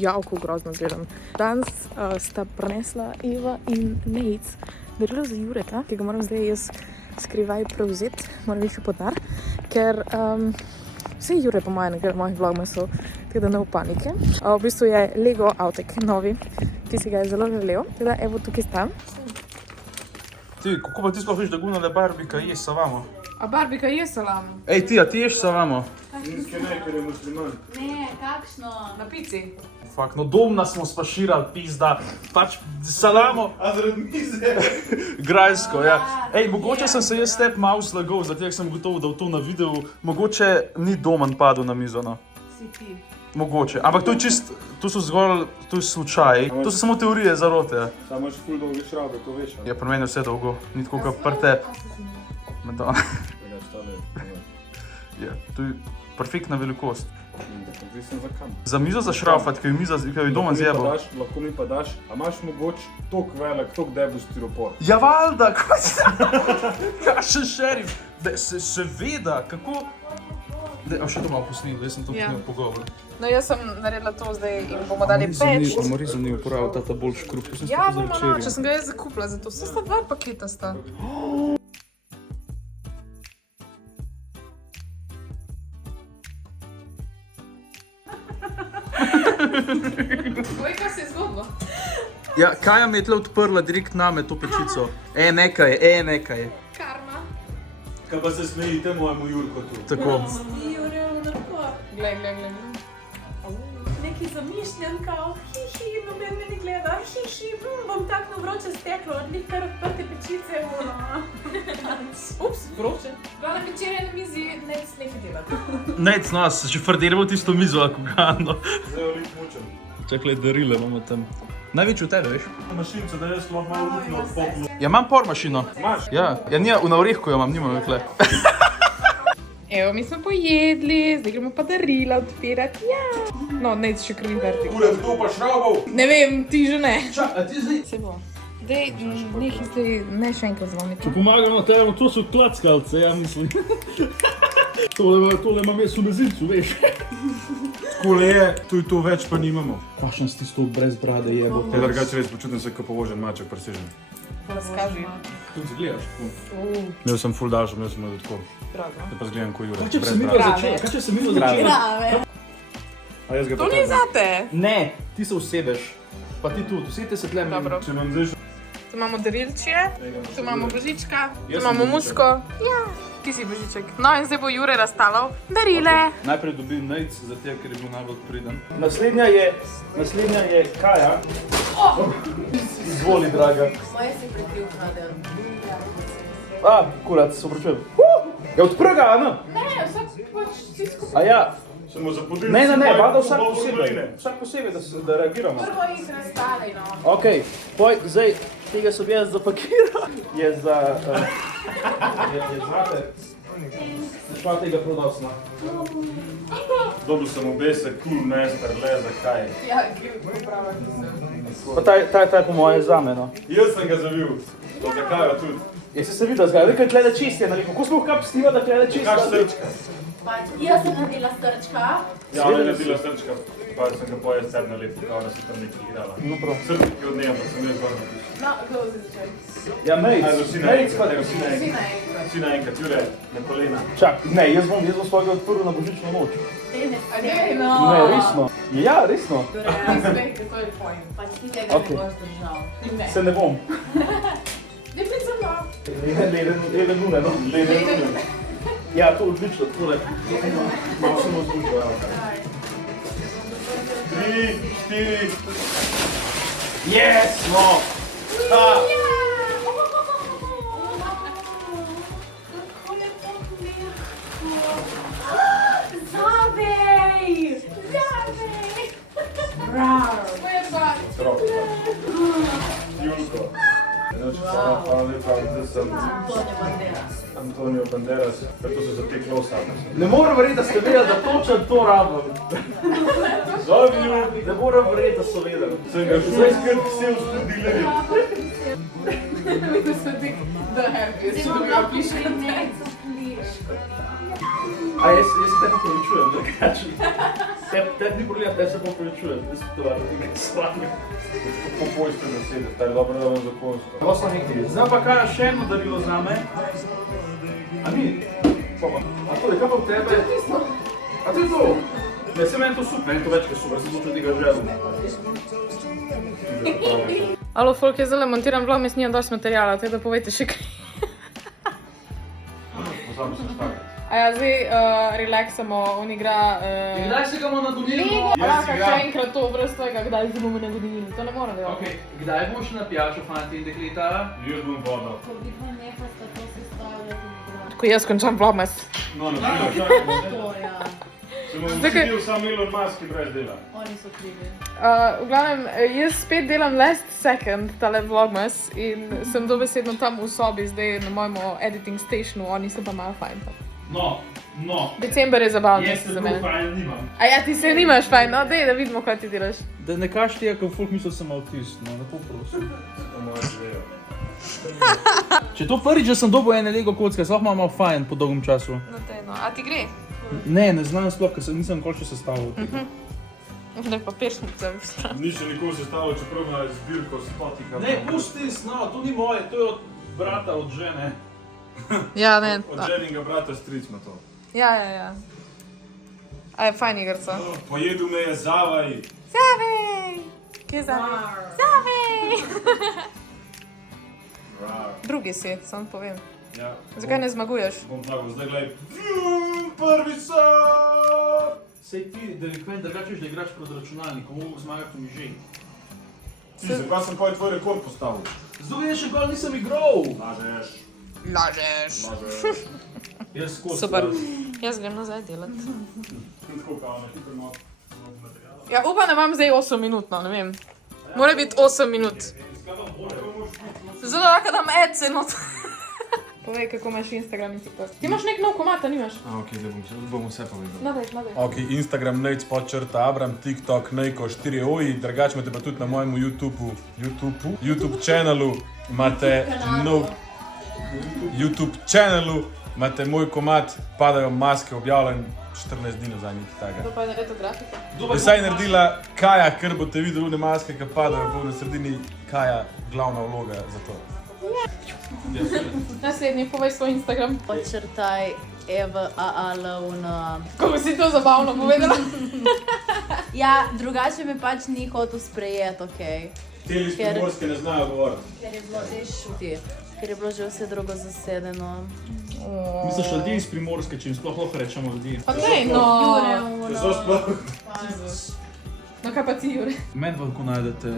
jako grozno gledam. Danes sta prinesla Eva in Nejc darilo za Jureta, ki ga moram zdaj jaz skrivaj prevzeti, moram iti po denar, ker vse Jure po mojem gleda mojih vlogmasov, tako da ne v panike. V bistvu je Lego avtek novi, ki si ga je zelo želel, tako da evo tukaj sta. Ti, kako pa ti sploh veš, da guna da Barbika je savamo? A Barbika je salamo? Ej ti, a ti ješ savamo? Ženske ne, ker je musliman. Ne, kakšno? Na pici. Fak, no domna smo spaširali, pizda. Pač salamo. A zaradi mize? Grajsko, ja. Ej, mogoče sem se jaz tep malo zlagal, zato ker sem gotovo, da v to na videu, mogoče ni Domen padel na mizo, no. Si ti. Mogoče, ampak to je čist, to so zgolj, to je slučaj. To so samo teorije zarote. Samo imaš ful dolge šrabe, to veš. Ja, pri meni je vse dolgo, ni tako kot pri tebi. Madonna. Tega stale. Ja, to je perfektna velikost. Zdaj sem za kam. Za mizo za šraufat, ki je doma zjebal. Lahko mi pa daš, a imaš mogoče tok velik, tok debel stiropor? Ja, valjda, kako si kakšen šerif. Seveda, kako... A še to malo posnil, jaz sem to posnil pogovor. No jaz sem naredila to zdaj in bomo dali peč. Res ni uporabil ta bolj škrup. Ja, bomo no, če sem ga jaz zakupila za to. Vse sta 2 paketa sta. Povej, kaj se je zgodilo? Ja, Kaja mi je tle odprla direkt name to pečico. Nekaj. Karma. Kaj pa se smejite mojemu Jurko tu? Tako. Jure, lahko. Glej. Neki zamišljen kao, hihi, noben me ne gleda, hihi, bom tak na vroče steklo, odlih kar odprte pečice, Ups, vroče. Glavno večer je na mizi, ne smehi delati. Nec, no, se še fardiramo tisto mizo, ako gano. Zdaj jo lik mučem. Čakaj, darile imamo tam. Največji od tebe, veš? Mašinco, da jaz lahko malo lukno poplu. Ja, imam por mašino. Imaš? Ja, nije, na orehku jo imam, nimam jo kle. Evo, mi smo pojedli, zdaj gremo pa darila odpirati, ja. No, Nejc še krvim vertik. Ure, kdo pa šraubal? Ne vem, ti že ne. A ti zdaj? Se bo. Dej, nekaj zdaj, ne še enkrat zvoniti. Pomagamo temu, to so klackalce, ja mislim. Tole imam jaz v mezilcu, veš. Kole je, tu in tu več pa nimamo. Kakšen si tisto brez brade jebo. Ja, drugače res počutim se kot povožen maček presežen. Razkaži. Tu se gledaš. Imel sem ful daljšo, imel sem jo tako. Drago. Da pa zgledam ko Jure. Kaj če bi se mi začela? Grave. A jaz ga To ni zate. Ne, ti se usebeš. Pa ti tudi, usete se tle. Dobro. Če imam zdaj Tu imamo darilčje, tu imamo božička, tu Jaz sem imamo Božiček. musko. Ja, ti si božiček. No in zdaj bo Jure razstalal darile. Najprej dobi Nejc, zato ker je bil najbolj priden. Naslednja je Kaja. Izvoli, draga. Moje si prekril kraden. Kurat, se opračujem. Je odprga, Ana? Ne, vsak pač si skupaj. A ja. Samo zapodil Ne, valjda vsak Bolj posebej. Ukrajine. Vsak posebej, da reagiramo. Prvo jih razstali, no. Okej, zdaj tega sem jaz zapakiral. Je za... Je zate. Šla tega prodosna. Dobil sem obese, cool master, le zakaj. Ja, ki popravljati se. Pa ta je po moje zame, no. Jaz sem ga zavil, to zakaj tudi. Jesi se videl zgaj, nekaj tlede čist je, kako smo v kap stiva, da tlede čist? Kaš srčka. Pač, jaz sem naredila srčka. Ja, ona je naredila srčka, pa sem ga pojel 7 let, kao da sem tam nekaj igrala. No prav. Srčki od njega, pa sem jaz gor napisal. No, kdo se začel? Ja, Nejc. Ajde, vsi Pa... naenkrat, Vsi naenkrat. vsi naenkrat, Jure, na kolena. Čak, ne, jaz bom svojega odprl na božično noč. No. Ne, resno. Ja, resno. Razumej, kako je pojem. Pač ti tega Okej. ne boš držal. Ne. Se ne bom. Ne pricam no. Leve nune, no. Lene nune. Ja, to odlično, tole. Malo samo zbučo, ja. 3, 4, Yes, no. Kako je to mehko. Zabej! Zabej! Moje bak. Rok. Julko. Hvala lepa, zdaj sem Antonio Banderas, ker to so za te close-up. Ne morem verjeti, da ste vedeli, da točno to rabim. Love you! Ne morem verjeti, da so vedeli. Sem ga že skrb vsem spodilili. Vidim se ti, da je, če bi ga pišel. A jaz se te popravičujem, drugače. Te ni problem, te se poprečuje, da se to varno nekaj slanga. Po pojstveno sede, taj dobro da vam zakonsko. To so nekaj. Zdaj pa kaj še eno darilo zame. A ni? A to je kaj pa v tebe? A to je to? Ne, se meni to super, meni to več kot super, sem zato tega želel. Alo, folk, jaz zdaj montiram vlog, jaz nimam dosti materijala, tako da povejte še kaj. Pozabil sem štakati. A ja, zdaj relaksamo, on igra... Kdaj se ga bomo nagodili? Laka še enkrat to brez tega, kdaj se bomo nagodili, to ne morem delati. Ok, kdaj bomo šli na pijačo, fanti in dekleta? Jaz bom vodal. Ko vidno nehasta to sestavljati. Ko jaz končam vlogmas. No, ne vem. To, ja. Se bom Zakaj? učil sam Elon Musk brez dela. Oni so krivi. V glavnem, jaz spet delam last second tale vlogmas in sem dobesedno tam v sobi zdaj na mojem editing stationu, oni so pa malo fajn. No. December je zabaven Jaz mesec se za bil mene. fajn nimam. A ja, ti se nimaš fajn, no dej, da vidimo, kaj ti delaš. Da ne kaž ti, ko folk misli, da sem avtist, no, lepo prosim. To moja želja. Če to prvič, da sem dobil ene Lego kocke, sploh imam malo fajn po dolgem času. No, dej, no. A ti gre? Ne znam sploh, ker nisem nikoli še sestavil tega. Ne, papir sem potem. Ni še nikoli sestavil, čeprav ima zbirko stotika. Ne, pusti, no, to ni moje, to je od brata, od žene. Ja, ne. Od ženinga brata stric ima to. Ja. A je fajn igrca. Pojedu me je zavaj. Zavej! Kje je zavej? Zavej! Drugi si, sam povem. Ja. Zakaj ne zmaguješ? Bom zmagal, zdaj gledaj. Prvi sam! Sej ti, delikvent, drugače da igraš pred računalnikom, mogo zmagati v miži. Zakaj sem pa tvoj rekord postavil? Zdaj še gol nisem igral! Lažeš. Lažeš. Jaz skozi. Super. Jaz grem nazaj delat. Tako kao, ne hitro malo materijala. Ja, upam, da imam zdaj 8 minut, no, ne vem. Mora biti 8 minut. Zelo lahko dam adse not. Povej, kako imaš Instagram in TikTok. Ti imaš nek nov komad, a nimaš? Ok, da bom vse povedal. Nadej. Ok, Instagram _Abram, TikTok Nejko4oj, drugače imate pa tudi na mojem YouTube channelu imate nov YouTube channelu imate moj komad Padajo maske, objavljen 14 dni nazaj, nekaj takega. To pa je naredil grafiko. Je saj naredila Kaja, ker boste videli one maske, ki padajo, bo na sredini Kaja glavna vloga za to. Naslednji, povej svoj Instagram. Podčrtaj EVAALUN. Kako si to zabavno povedala? Ja, drugače me pač ni hotel sprejeti, okej. Teli iz Primorske ne znajo govoriti. Ker je bilo že šuti. Ker je bilo že vse drugo zasedeno. Misliš ljudje iz Primorske, če jim sploh lahko rečemo ljudje? Pa ne, no. So sploh. No kaj pa ti, Jure? Meni lahko najdete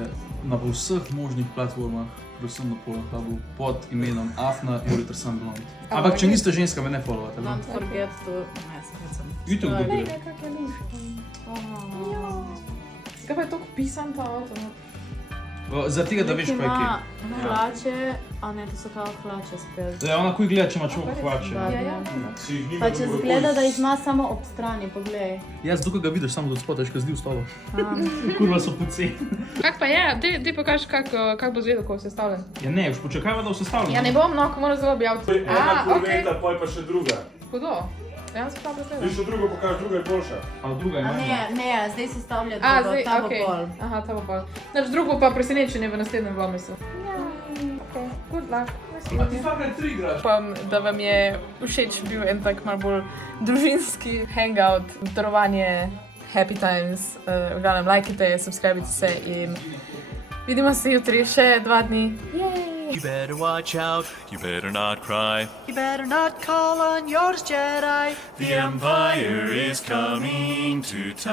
na vseh možnih platformah, predvsem na Pornhubu, pod imenom Afna Jure Trsan Blond. Ampak če niste ženska, me ne followate, no? Don't forget to... Ne, sem. YouTube dobili. Kak je luško. Zakaj pa je toliko pisan ta avto? Za tega, da veš, kaj je kje. Ima hlače, a ne, to so kao hlače spet. Da, ona kuj gleda, če ima človek hlače. Ja. Si jih nima Pa če zgleda, da jih ima samo ob strani, poglej. Jaz dokaj ga vidiš samo do spoda, ješ zdi v stolo. Kurva so poceni. Kak pa je? Ti pokaži, kak bo zvedel, ko je sestavljen. Ja ne, už počakajva, da bo sestavljeno. Ja ne bom, no, ko moram zelo objaviti. Ena kurveta, poj pa še druga. Hudo. Ja, se pa Ti predstavljam. še drugo pokaži, druga je boljša. A druga je A manjša. ne, zdaj se stavlja A, drugo, zdaj, ta bo okej. pol. Aha, ta bo pol. Znači, drugo pa presenečenje v naslednjem vlogmasu. Okay. Good luck. A ti fakaj 3 igraš? Upam, da vam je všeč bil en tak malo bolj družinski hangout, darovanje, happy times. V glavnem, lajkite, subskrbite se in vidimo se jutri še 2 dni. You better watch out, you better not cry. You better not call on yours, Jedi. The Empire is coming to town.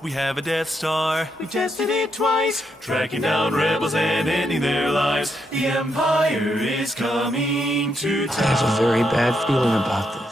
We have a Death Star, we've tested it twice, tracking down rebels and ending their lives. The Empire is coming to town. I have a very bad feeling about this.